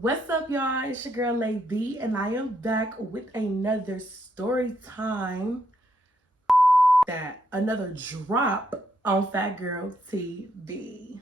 What's up, y'all? It's your girl LAYB, and I am back with another story time. Another drop on Fat Girl TV.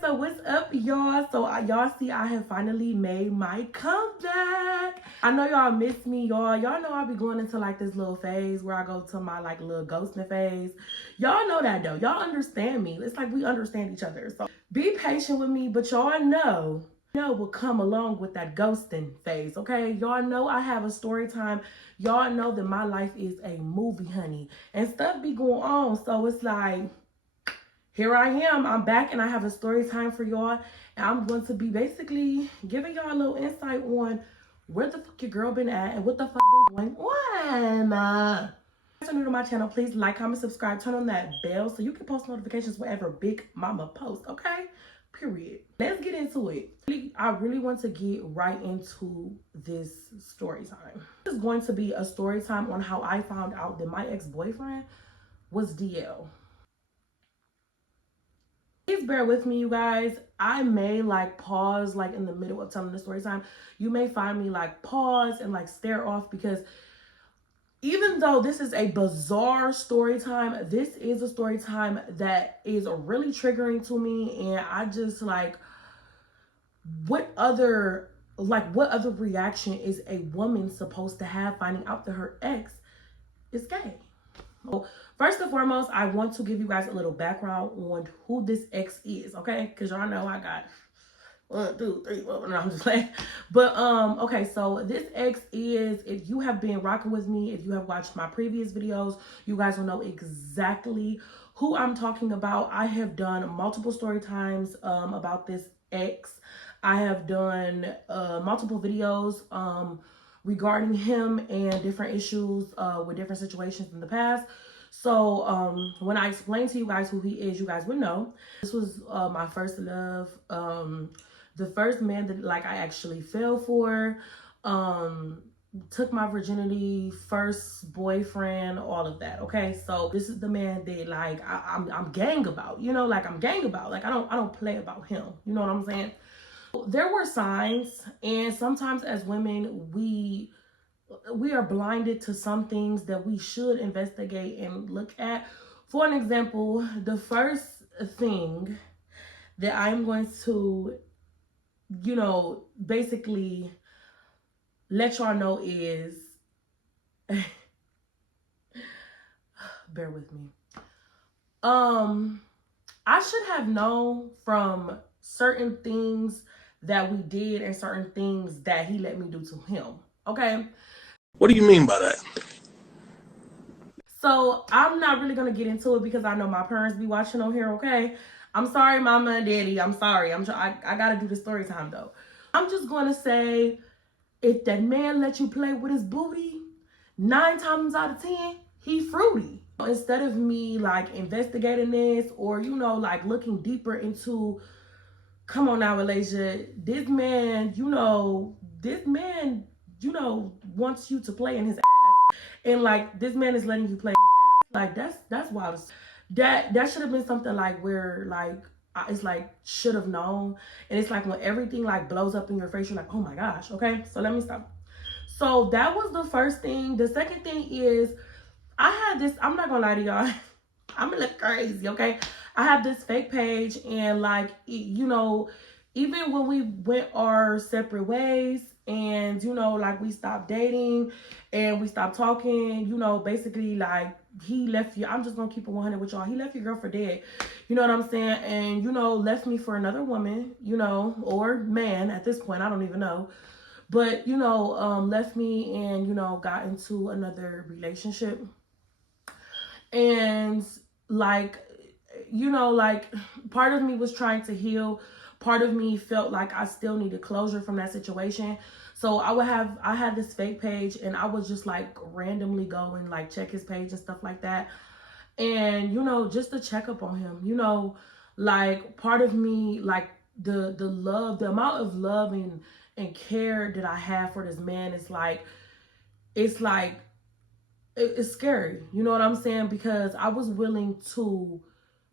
So what's up, y'all? So y'all see I have finally made my comeback. I know y'all miss me, y'all know I be going into like this little phase where I go to my like little ghosting phase. Y'all know that though. Y'all understand me. It's like we understand each other. So be patient with me, but y'all know will come along with that ghosting phase, okay? Y'all know I have a story time. Y'all know that my life is a movie, honey, and stuff be going on. So it's like, here I am. I'm back and I have a story time for y'all. And I'm going to be basically giving y'all a little insight on where the fuck your girl been at and what the fuck been going on. If you're new to my channel, please like, comment, subscribe, turn on that bell so you can post notifications whenever Big Mama posts, okay? Period. Let's get into it. I really want to get right into this story time. This is going to be a story time on how I found out that my ex-boyfriend was DL. Please bear with me, you guys. I may like pause like in the middle of telling the story time. You may find me like pause and like stare off, because even though this is a bizarre story time, this is a story time that is really triggering to me. And I just like, what other reaction is a woman supposed to have finding out that her ex is gay? So first and foremost, I want to give you guys a little background on who this ex is, okay? Because y'all know I got 1, 2, 3, 4. No, I'm just playing. But okay, so this ex is, if you have been rocking with me, if you have watched my previous videos, you guys will know exactly who I'm talking about. I have done multiple story times about this ex. I have done multiple videos regarding him and different issues with different situations in the past. So when I explain to you guys who he is, you guys would know. This was my first love, the first man that like I actually fell for, took my virginity, first boyfriend, all of that. Okay, so this is the man that like I'm gang about, you know, like I'm gang about, like I don't play about him, you know what I'm saying? There were signs, and sometimes as women, we are blinded to some things that we should investigate and look at. For an example, the first thing that I'm going to, you know, basically let y'all know is, bear with me. I should have known from certain things that we did and certain things that he let me do to him, okay? What do you mean by that? So I'm not really gonna get into it because I know my parents be watching on here, okay? I'm sorry, mama and daddy, I'm sorry. I gotta do the story time though. I'm just gonna say, if that man let you play with his booty, 9 times out of 10, he fruity. Instead of me like investigating this or, you know, like looking deeper into, come on now, Malaysia, this man, wants you to play in his ass. And like, this man is letting you play his ass. Like, that's wild. That should have been something like where like, it's like should have known. And it's like when everything like blows up in your face, you're like, oh my gosh. Okay, so let me stop. So that was the first thing. The second thing is, I had this, I'm not gonna lie to y'all, I'm a little crazy, okay? I have this fake page, and like, you know, even when we went our separate ways and, you know, like we stopped dating and we stopped talking, you know, basically like he left you, I'm just gonna keep it 100 with y'all. He left your girl for dead, you know what I'm saying? And, you know, left me for another woman, you know, or man at this point, I don't even know. But, you know, left me and, you know, got into another relationship. And like, you know, like part of me was trying to heal. Part of me felt like I still needed closure from that situation. So I had this fake page, and I was just like randomly go and like check his page and stuff like that. And, you know, just to check up on him, you know, like part of me like the love, the amount of love and care that I have for this man is like, it's like, it's scary. You know what I'm saying? Because I was willing to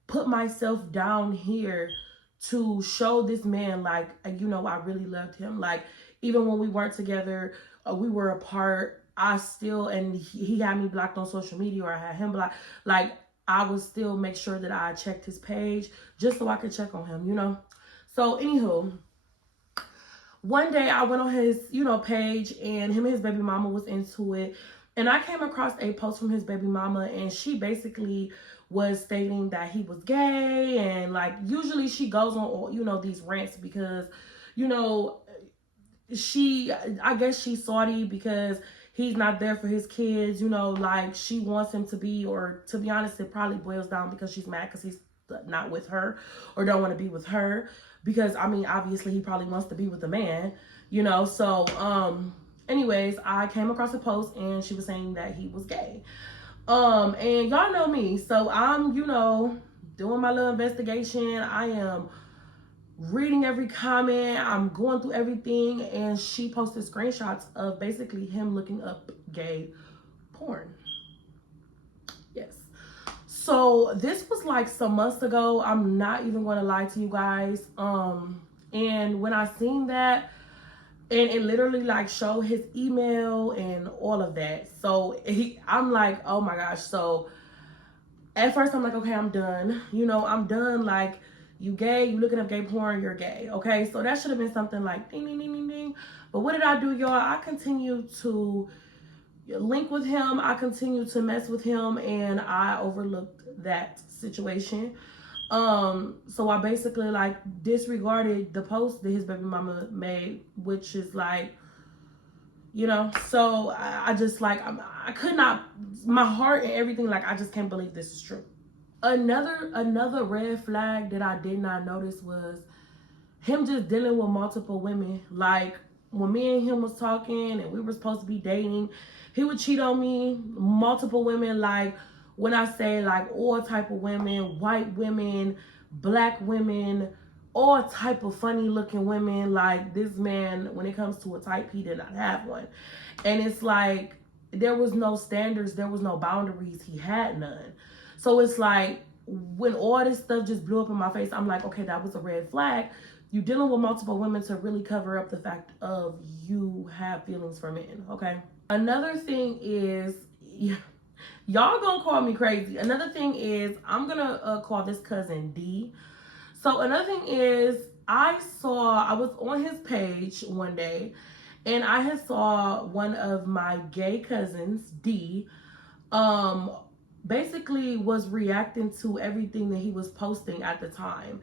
put myself down here to show this man, like, you know, I really loved him. Like, even when we weren't together, we were apart, I still, and he had me blocked on social media, or I had him blocked, like, I would still make sure that I checked his page just so I could check on him, you know? So, anywho, one day I went on his, you know, page, and him and his baby mama was into it. And I came across a post from his baby mama, and she basically was stating that he was gay. And like, usually she goes on, you know, these rants because, you know, I guess she's salty because he's not there for his kids, you know, like she wants him to be, or to be honest, it probably boils down because she's mad because he's not with her or don't want to be with her. Because I mean, obviously he probably wants to be with a man, you know. So anyways, I came across a post and she was saying that he was gay. And y'all know me, so I'm, you know, doing my little investigation. I am reading every comment, I'm going through everything, and she posted screenshots of basically him looking up gay porn. Yes. So this was like some months ago. I'm not even going to lie to you guys. And when I seen that, and it literally like showed his email and all of that. So I'm like, oh my gosh. So at first I'm like, okay, I'm done. You know, I'm done. Like, you gay, you looking up gay porn, you're gay. Okay, so that should have been something like ding, ding, ding, ding, ding. But what did I do, y'all? I continued to link with him. I continued to mess with him, and I overlooked that situation. So I basically like disregarded the post that his baby mama made, which is like, you know, so I just like, I could not, my heart and everything, like, I just can't believe this is true. Another red flag that I did not notice was him just dealing with multiple women. Like, when me and him was talking and we were supposed to be dating, he would cheat on me, multiple women. Like, when I say like all type of women, white women, black women, all type of funny looking women. Like, this man, when it comes to a type, he did not have one. And it's like, there was no standards, there was no boundaries, he had none. So it's like, when all this stuff just blew up in my face, I'm like, okay, that was a red flag. You dealing with multiple women to really cover up the fact of you have feelings for men, okay? Another thing is, y'all gonna call me crazy. Another thing is, I'm gonna call this cousin D. So another thing is, I was on his page one day, and I had saw one of my gay cousins, D, basically was reacting to everything that he was posting at the time.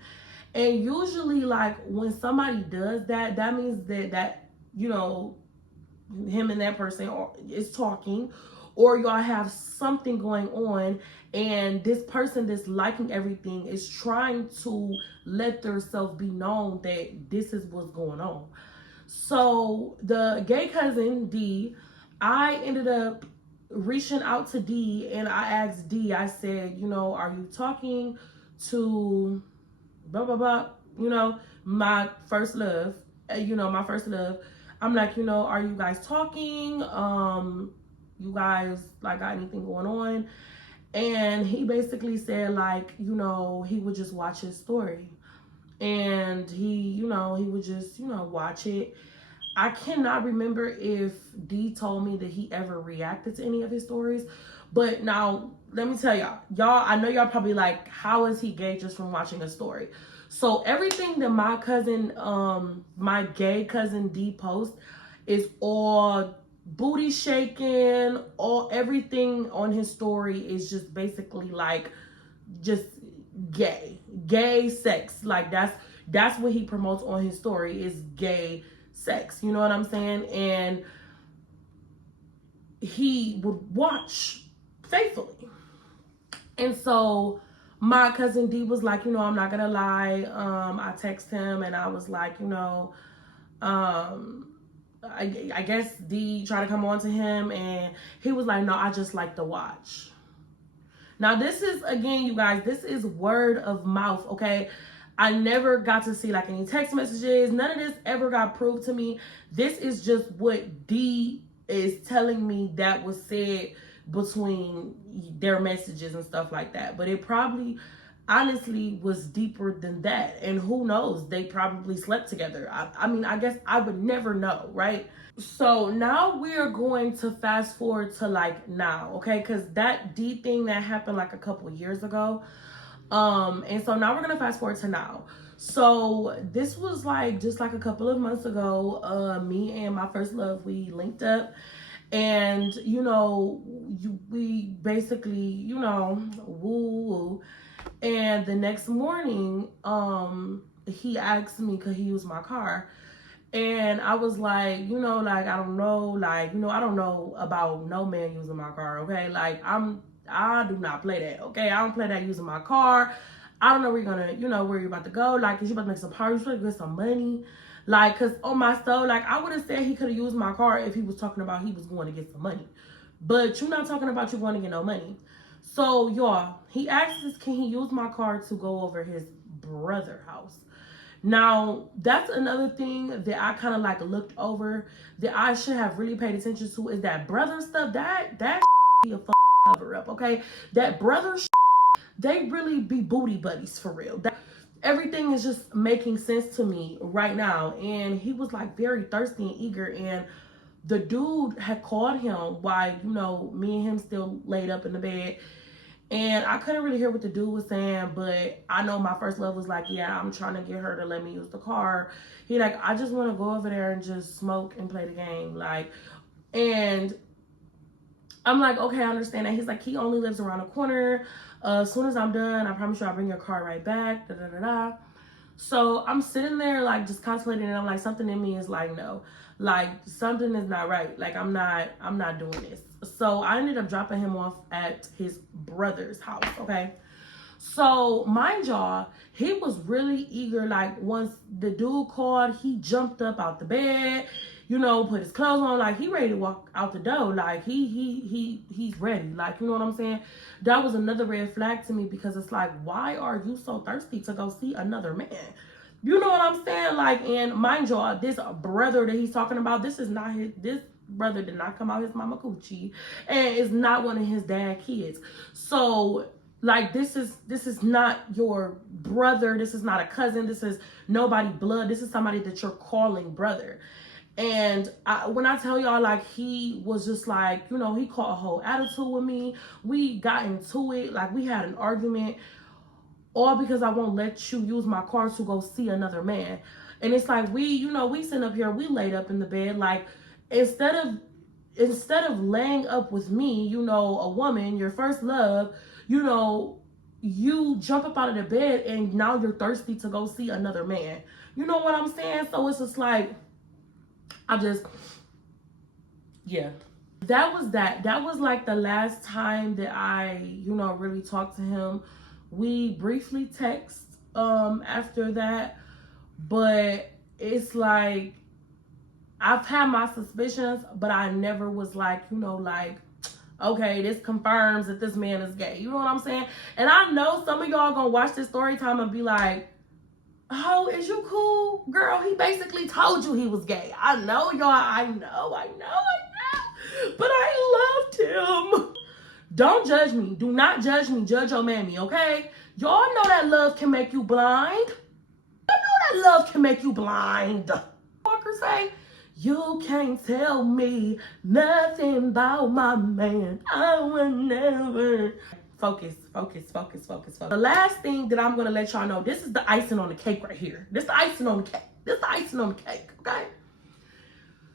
And usually, like, when somebody does that, that means that you know, him and that person is talking, or y'all have something going on, and this person that's liking everything is trying to let themselves be known that this is what's going on. So the gay cousin D, I ended up reaching out to D, and I asked D, I said, you know, are you talking to blah blah blah, you know, my first love, my first love. I'm like, you know, are you guys talking? You guys like got anything going on? And he basically said, like, you know, he would just watch his story, and he would just, watch it. I cannot remember if D told me that he ever reacted to any of his stories. But now, let me tell y'all, I know y'all probably like, how is he gay just from watching a story? So everything that my cousin, my gay cousin D posts is all booty shaking, everything on his story is just basically like, just gay sex. Like, that's what he promotes on his story, is gay sex, you know what I'm saying? And he would watch faithfully. And so my cousin D was like, I'm not gonna lie, I text him and I was like, I guess D tried to come on to him, and he was like, no, I just like to watch. Now, this is, again, you guys, this is word of mouth, okay? I never got to see like any text messages. None of this ever got proved to me. This is just what D is telling me that was said between their messages and stuff like that. But it probably honestly was deeper than that. And who knows? They probably slept together. I mean, I guess I would never know, right? So now we are going to fast forward to like now, okay? Because that D thing that happened like a couple years ago. And so now we're gonna fast forward to now. So this was like just like a couple of months ago. Me and my first love, we linked up, and you know, we basically, you know, woo. And the next morning, he asked me could he use my car. And I was like, you know, like, I don't know, like, you know, I don't know about no man using my car, okay? Like, I do not play that, okay? I don't play that using my car. I don't know where you're gonna, you know, where you're about to go. Like, is you about to make some parties, you about to get some money? Like, cause on my stuff, like, I would have said he could have used my car if he was talking about he was going to get some money. But you're not talking about you going to get no money. So, y'all, he asked us, can he use my car to go over his brother's house? Now, that's another thing that I kind of like looked over that I should have really paid attention to is that brother stuff. That be a cover up, okay? That brother they really be booty buddies for real. Everything is just making sense to me right now. And he was like very thirsty and eager. And the dude had called him while, you know, me and him still laid up in the bed. And I couldn't really hear what the dude was saying, but I know my first love was like, yeah, I'm trying to get her to let me use the car. He like, I just want to go over there and just smoke and play the game. Like, and I'm like, okay, I understand that. He's like, he only lives around the corner. As soon as I'm done, I promise you I'll bring your car right back. Da, da, da, da. So I'm sitting there like just contemplating, and I'm like, something in me is like, no, like something is not right. Like I'm not doing this. So I ended up dropping him off at his brother's house, okay? So mind y'all, he was really eager. Like once the dude called, he jumped up out the bed, you know, put his clothes on, like he ready to walk out the door. Like he's ready. Like, you know what I'm saying? That was another red flag to me because it's like, why are you so thirsty to go see another man? You know what I'm saying? Like, and mind y'all, this brother that he's talking about, this brother did not come out his mama coochie and is not one of his dad kids. So like this is not your brother, this is not a cousin, this is nobody blood, this is somebody that you're calling brother. And when I tell y'all, like, he was just like, you know, he caught a whole attitude with me. We got into it, like we had an argument, all because I won't let you use my car to go see another man. And it's like, we sitting up here, we laid up in the bed, like instead of laying up with me, you know, a woman, your first love, you know, you jump up out of the bed and now you're thirsty to go see another man. You know what I'm saying? So it's just like, yeah. That was like the last time that I, you know, really talked to him. We briefly text after that, but it's like, I've had my suspicions, but I never was like, you know, like, okay, this confirms that this man is gay. You know what I'm saying? And I know some of y'all gonna watch this story time and be like, oh, is you cool? Girl, he basically told you he was gay. I know, y'all. I know. But I loved him. Don't judge me. Do not judge me. Judge your mammy, okay? Y'all know that love can make you blind. You know that love can make you blind. Walker say, you can't tell me nothing about my man. I would never. Focus. The last thing that I'm going to let y'all know, this is the icing on the cake right here. This is the icing on the cake. Okay?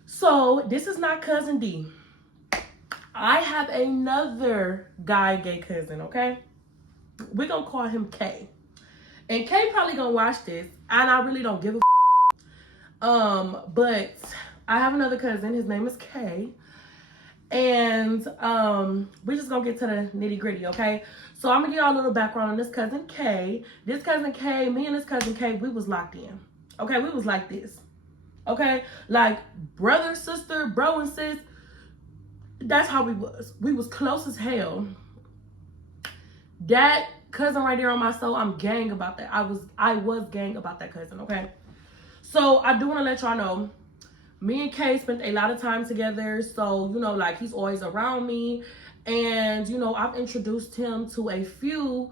So, this is not Cousin D. I have another guy gay cousin, okay? We're going to call him K. And K probably going to watch this, and I really don't give a but I have another cousin. His name is K. And we're just gonna get to the nitty gritty, okay? So I'm gonna give y'all a little background on this cousin K. This cousin K, me and this cousin K, we was locked in. Okay, we was like this. Okay? Like brother, sister, bro, and sis. That's how we was. We was close as hell. That cousin right there on my soul. I'm gang about that. I was gang about that cousin, okay? So I do want to let y'all know, me and Kay spent a lot of time together. So, you know, like, he's always around me. And, you know, I've introduced him to a few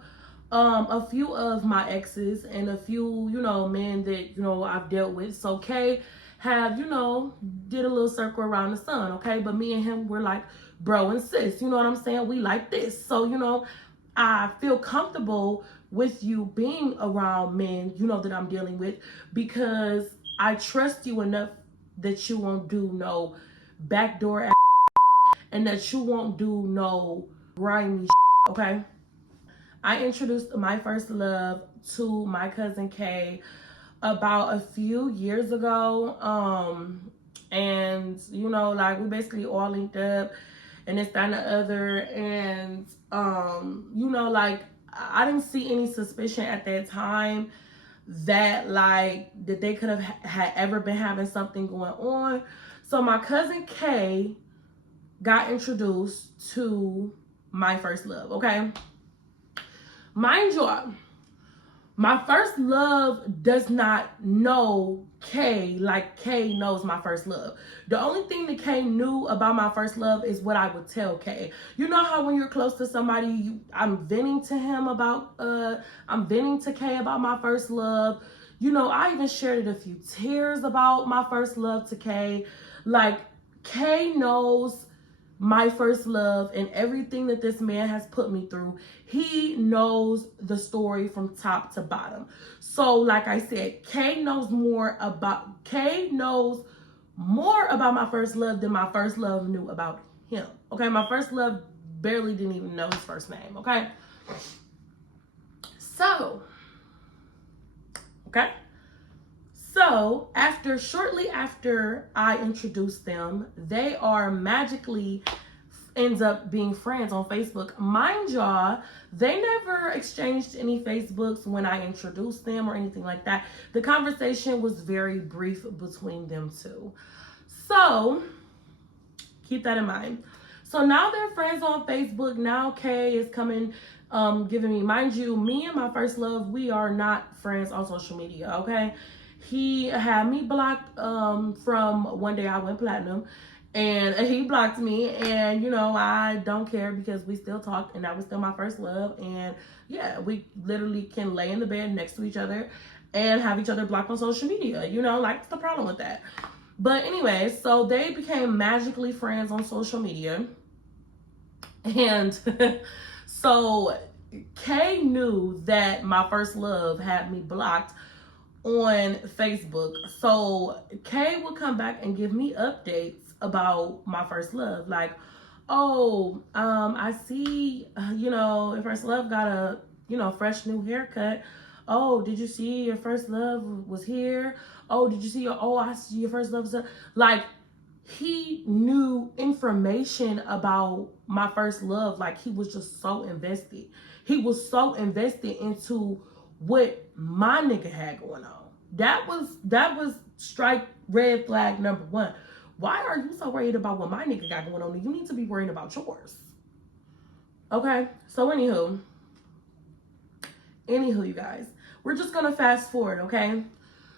of my exes and a few, you know, men that, you know, I've dealt with. So Kay have, you know, did a little circle around the sun, okay? But me and him, we're like bro and sis, you know what I'm saying? We like this. So, you know, I feel comfortable with you being around men, you know, that I'm dealing with, because I trust you enough that you won't do no backdoor ass, and that you won't do no grimy shit, okay? I introduced my first love to my cousin Kay about a few years ago. And, you know, like, we basically all linked up and this, that, and the other. And, you know, like, I didn't see any suspicion at that time that, like, that they could have had ever been having something going on. So my cousin Kay got introduced to my first love, okay? Mind you, my first love does not know Kay like Kay knows my first love. The only thing that Kay knew about my first love is what I would tell Kay. You know how when you're close to somebody, I'm venting to Kay about my first love. You know, I even shared a few tears about my first love to Kay. Like, Kay knows my first love and everything that this man has put me through. He knows the story from top to bottom. So, like I said, Kay knows more about my first love than my first love knew about him. Okay, my first love barely didn't even know his first name. Okay, so shortly after I introduced them, they are magically ends up being friends on Facebook. Mind y'all, they never exchanged any Facebooks when I introduced them or anything like that. The conversation was very brief between them two. So keep that in mind. So now they're friends on Facebook. Now Kay is coming, giving me, mind you, me and my first love, we are not friends on social media, okay? He had me blocked from one day I went platinum, and he blocked me, and, you know, I don't care because we still talk, and that was still my first love. And yeah, we literally can lay in the bed next to each other and have each other blocked on social media, you know, like, what's the problem with that? But anyway, so they became magically friends on social media. And so Kay knew that my first love had me blocked on Facebook. So Kay would come back and give me updates about my first love. Like, oh, I see, you know, your first love got a, you know, fresh new haircut. Oh, did you see your first love was here? Oh, did you see I see your first love was here. Like, he knew information about my first love. Like, he was just so invested. He was so invested into what my nigga had going on. That was strike red flag number one. Why are you so worried about what my nigga got going on? You need to be worried about yours. Okay, so anywho, you guys, we're just gonna fast forward, okay?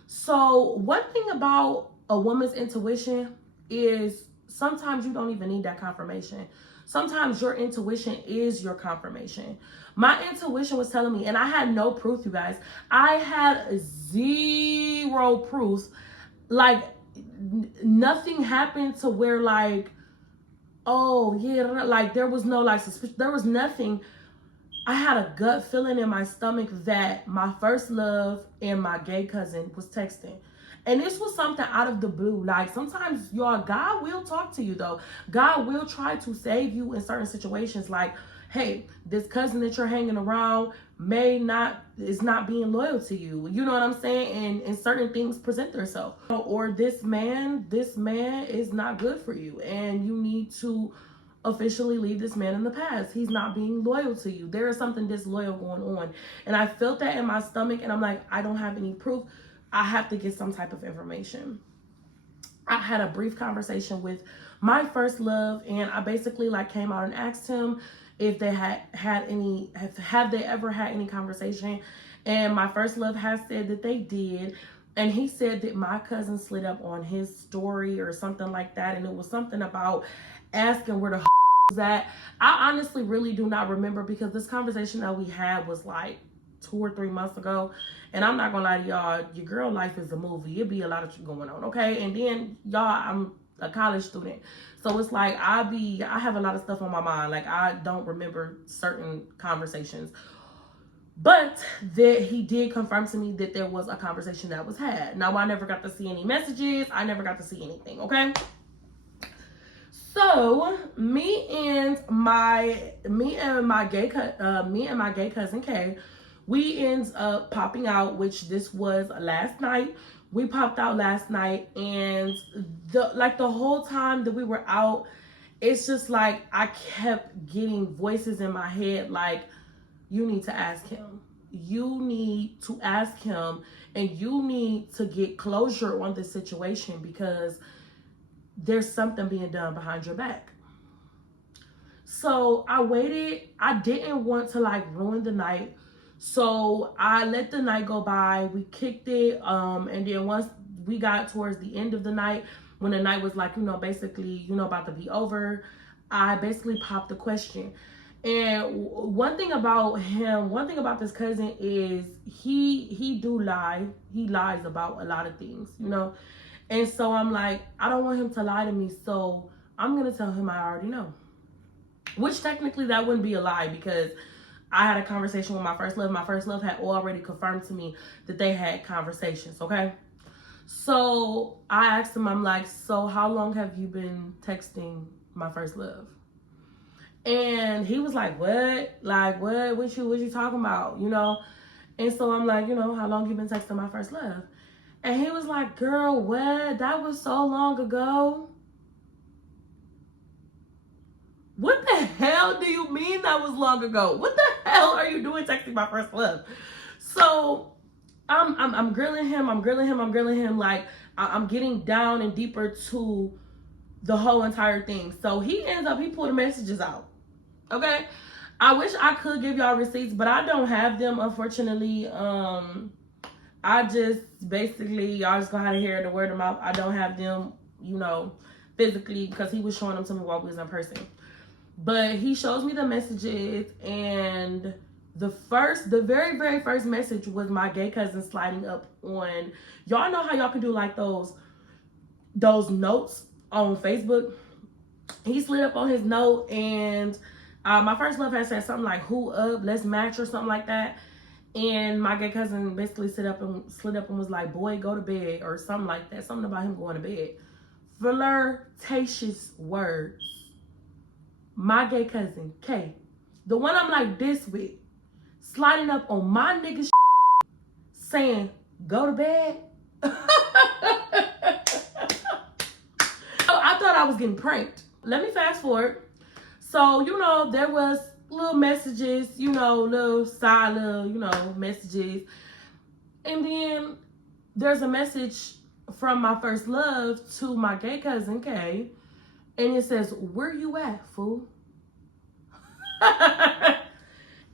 So one thing about a woman's intuition is sometimes you don't even need that confirmation. Sometimes your intuition is your confirmation. My intuition was telling me, and I had no proof, you guys. I had zero proof. Like, nothing happened to where, like, oh yeah, like, there was no, like, suspicion. There was nothing. I had a gut feeling in my stomach that my first love and my gay cousin was texting. And this was something out of the blue. Like, sometimes, y'all, God will talk to you, though. God will try to save you in certain situations. Like, hey, this cousin that you're hanging around is not being loyal to you. You know what I'm saying? And certain things present themselves. Or this man is not good for you, and you need to officially leave this man in the past. He's not being loyal to you. There is something disloyal going on. And I felt that in my stomach, and I'm like, I don't have any proof. I have to get some type of information. I had a brief conversation with my first love, and I basically, like, came out and asked him, if they have they ever had any conversation. And my first love has said that they did. And he said that my cousin slid up on his story or something like that. And it was something about asking where the was at. I honestly really do not remember, because this conversation that we had was like 2 or 3 months ago. And I'm not gonna lie to y'all, your girl life is a movie. It be a lot of shit going on, okay? And then y'all, I'm a college student. So it's like I have a lot of stuff on my mind. Like I don't remember certain conversations. But that he did confirm to me that there was a conversation that was had. Now I never got to see any messages. I never got to see anything, okay? So me and my gay cousin Kay, we ends up popping out, which this was last night. We popped out last night, and the whole time that we were out, it's just like I kept getting voices in my head like, you need to ask him. You need to ask him, and you need to get closure on this situation, because there's something being done behind your back. So I waited. I didn't want to like ruin the night. So I let the night go by. We kicked it. And then once we got towards the end of the night, when the night was like, basically, about to be over, I basically popped the question. And one thing about this cousin is he do lie. He lies about a lot of things, And so I'm like, I don't want him to lie to me, so I'm going to tell him I already know. Which technically that wouldn't be a lie, because I had a conversation with my first love. My first love had already confirmed to me that they had conversations, okay? So I asked him, I'm like, so how long have you been texting my first love? And he was like, what? Like, what you talking about, And so I'm like, how long you been texting my first love? And he was like, girl, what? That was so long ago. What the hell do you mean that was long ago? What the hell are you doing texting my first love? So I'm grilling him. Like I'm getting down and deeper to the whole entire thing. So he pulled the messages out. Okay. I wish I could give y'all receipts, but I don't have them, unfortunately. I just basically, y'all just gonna have to hear the word of mouth. I don't have them, physically, because he was showing them to me while we was in person. But he shows me the messages, and the very, very first message was my gay cousin sliding up on, y'all know how y'all can do like those notes on Facebook? He slid up on his note, and my first love had said something like, who up, let's match, or something like that. And my gay cousin basically slid up and was like, boy, go to bed, or something like that. Something about him going to bed. Flirtatious words. My gay cousin, Kay, the one I'm like this with, sliding up on my nigga saying, go to bed. I thought I was getting pranked. Let me fast forward. So, there was little messages, little side little, messages. And then there's a message from my first love to my gay cousin, Kay. And it says, where you at, fool?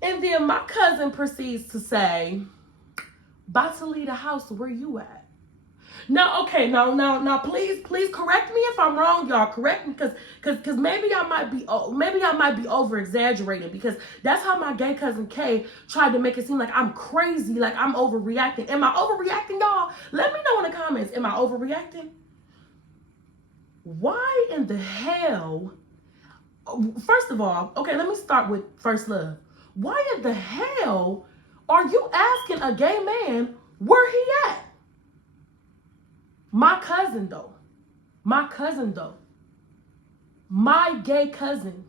And then my cousin proceeds to say, about to leave the house, where you at? Now, okay, now, please correct me if I'm wrong, y'all. Correct me, because maybe I might be over exaggerating, because that's how my gay cousin Kay tried to make it seem like I'm crazy, like I'm overreacting. Am I overreacting, y'all? Let me know in the comments. Am I overreacting? Why in the hell? First of all, okay, let me start with first love. Why in the hell are you asking a gay man where he at? My cousin though. My gay cousin.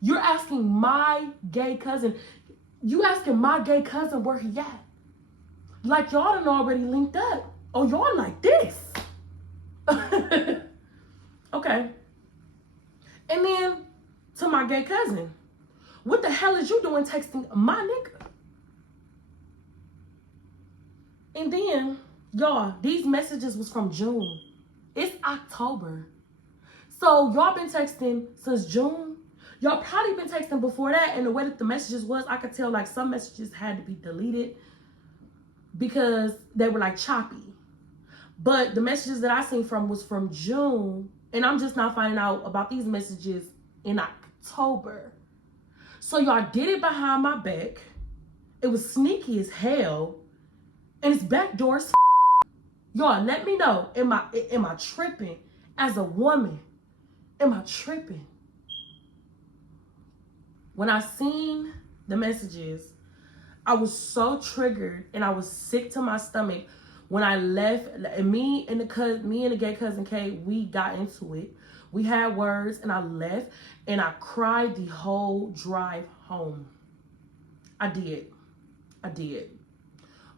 You're asking my gay cousin. You asking my gay cousin where he at? Like y'all done already linked up. Oh, y'all like this. Okay. And then to my gay cousin, what the hell is you doing texting my nigga? And then, y'all, these messages was from June. It's October. So y'all been texting since June. Y'all probably been texting before that, and the way that the messages was, I could tell like some messages had to be deleted because they were like choppy. But the messages that I seen from was from June, and I'm just not finding out about these messages in October. So y'all did it behind my back. It was sneaky as hell, and it's backdoor. Y'all, let me know. Am I tripping as a woman? Am I tripping? When I seen the messages, I was so triggered and I was sick to my stomach when I left. And me and the gay cousin Kay, we got into it. We had words, and I left, and I cried the whole drive home. I did.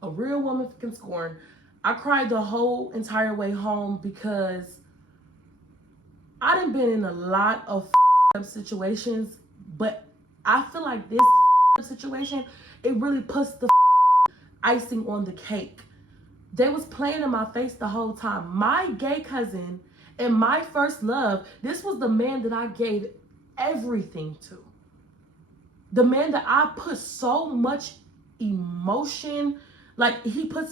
A real woman can scorn. I cried the whole entire way home because I done been in a lot of up situations, but I feel like this situation, it really puts the icing on the cake. They was playing in my face the whole time. My gay cousin and my first love, this was the man that I gave everything to. The man that I put so much emotion, like he put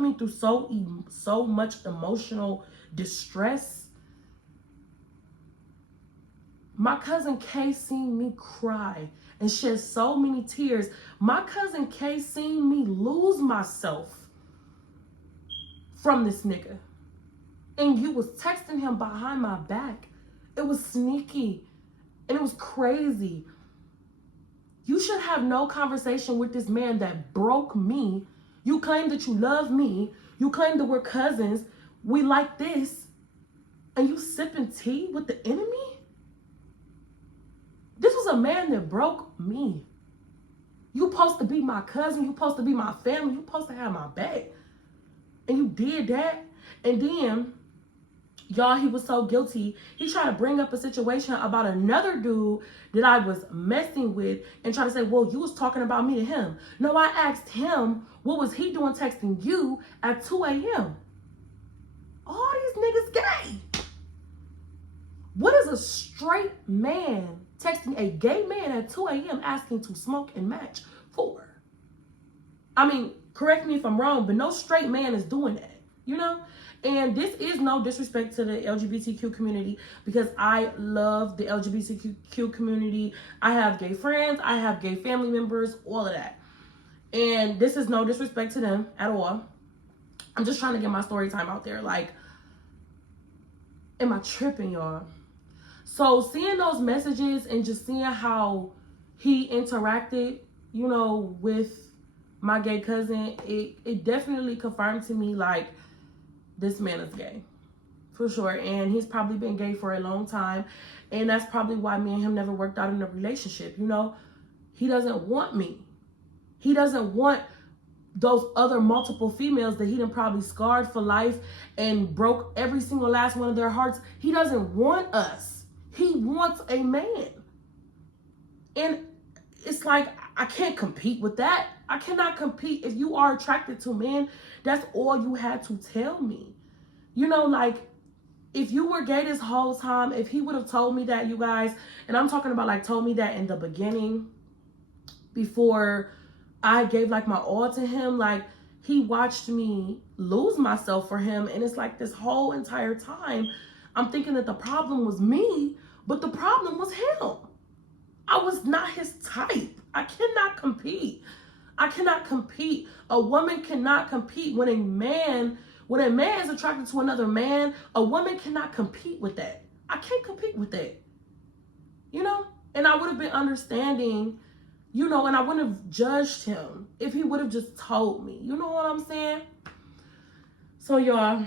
me through so much emotional distress. My cousin Kay seen me cry and shed so many tears. My cousin Kay seen me lose myself from this nigga. And you was texting him behind my back. It was sneaky and it was crazy. You should have no conversation with this man that broke me. You claim that you love me. You claim that we're cousins. We like this. And you sipping tea with the enemy? This was a man that broke me. You supposed to be my cousin. You supposed to be my family. You supposed to have my back. And you did that. And then, y'all, he was so guilty. He tried to bring up a situation about another dude that I was messing with and try to say, well, you was talking about me to him. No, I asked him, what was he doing texting you at 2 a.m.? All these niggas gay. What is a straight man texting a gay man at 2 a.m. asking to smoke and match for? I mean, correct me if I'm wrong, but no straight man is doing that, you know? And this is no disrespect to the LGBTQ community, because I love the LGBTQ community. I have gay friends, I have gay family members, all of that. And this is no disrespect to them at all. I'm just trying to get my story time out there. Like, am I tripping, y'all? So seeing those messages and just seeing how he interacted, you know, with my gay cousin, it definitely confirmed to me, like, this man is gay, for sure. And he's probably been gay for a long time. And that's probably why me and him never worked out in a relationship, you know? He doesn't want me. He doesn't want those other multiple females that he done probably scarred for life and broke every single last one of their hearts. He doesn't want us. He wants a man. And it's like, I can't compete with that. I cannot compete. If you are attracted to men, that's all you had to tell me. You know, like, if you were gay this whole time, if he would have told me that, you guys, and I'm talking about like told me that in the beginning, before I gave like my all to him, like he watched me lose myself for him. And it's like this whole entire time, I'm thinking that the problem was me, but the problem was him. I was not his type. I cannot compete. I cannot compete. A woman cannot compete when a man is attracted to another man. A woman cannot compete with that. I can't compete with that. You know? And I would have been understanding, you know, and I wouldn't have judged him if he would have just told me. You know what I'm saying? So y'all,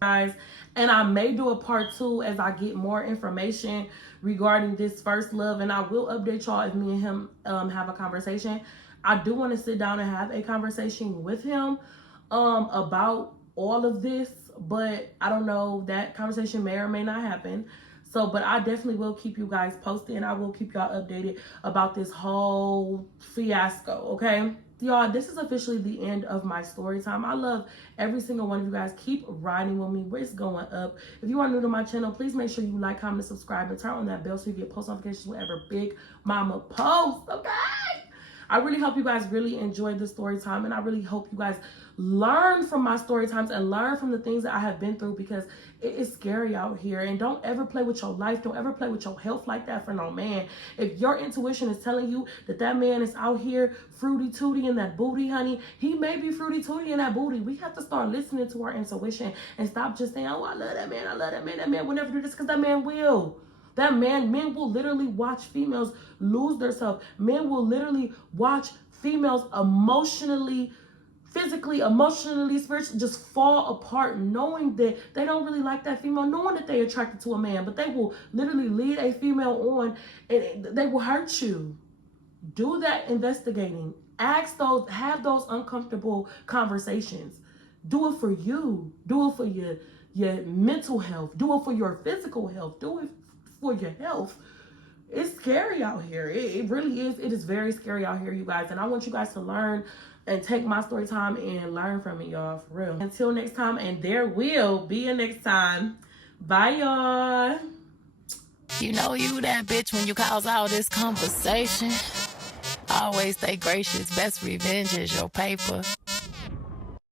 guys, and I may do a part 2 as I get more information regarding this first love, and I will update y'all if me and him have a conversation. I do want to sit down and have a conversation with him about all of this, but I don't know, that conversation may or may not happen. So, but I definitely will keep you guys posted, and I will keep y'all updated about this whole fiasco, okay? y'all, this is officially the end of my story time. I love every single one of you guys. Keep riding with me. It's going up. If you are new to my channel, please make sure you like, comment, and subscribe, and turn on that bell so you get post notifications whenever Big Mama posts, okay? I really hope you guys really enjoyed this story time, and I really hope you guys learn from my story times and learn from the things that I have been through, because it is scary out here. And don't ever play with your life. Don't ever play with your health like that for no man. If your intuition is telling you that that man is out here fruity tooty in that booty, honey, he may be fruity tooty in that booty. We have to start listening to our intuition and stop just saying, oh, I love that man, I love that man, that man will never do this, because that man will. Men will literally watch females lose themselves. Men will literally watch females emotionally, physically, emotionally, spiritually just fall apart, knowing that they don't really like that female, knowing that they're attracted to a man, but they will literally lead a female on and they will hurt you. Do that investigating. Ask those, have those uncomfortable conversations. Do it for you. Do it for your mental health. Do it for your physical health. Do it for your health. It's scary out here. It really is. It is very scary out here, you guys. And I want you guys to learn and take my story time and learn from it, y'all, for real. Until next time, and there will be a next time. Bye, y'all. You know you that bitch when you cause all this conversation. Always stay gracious. Best revenge is your paper.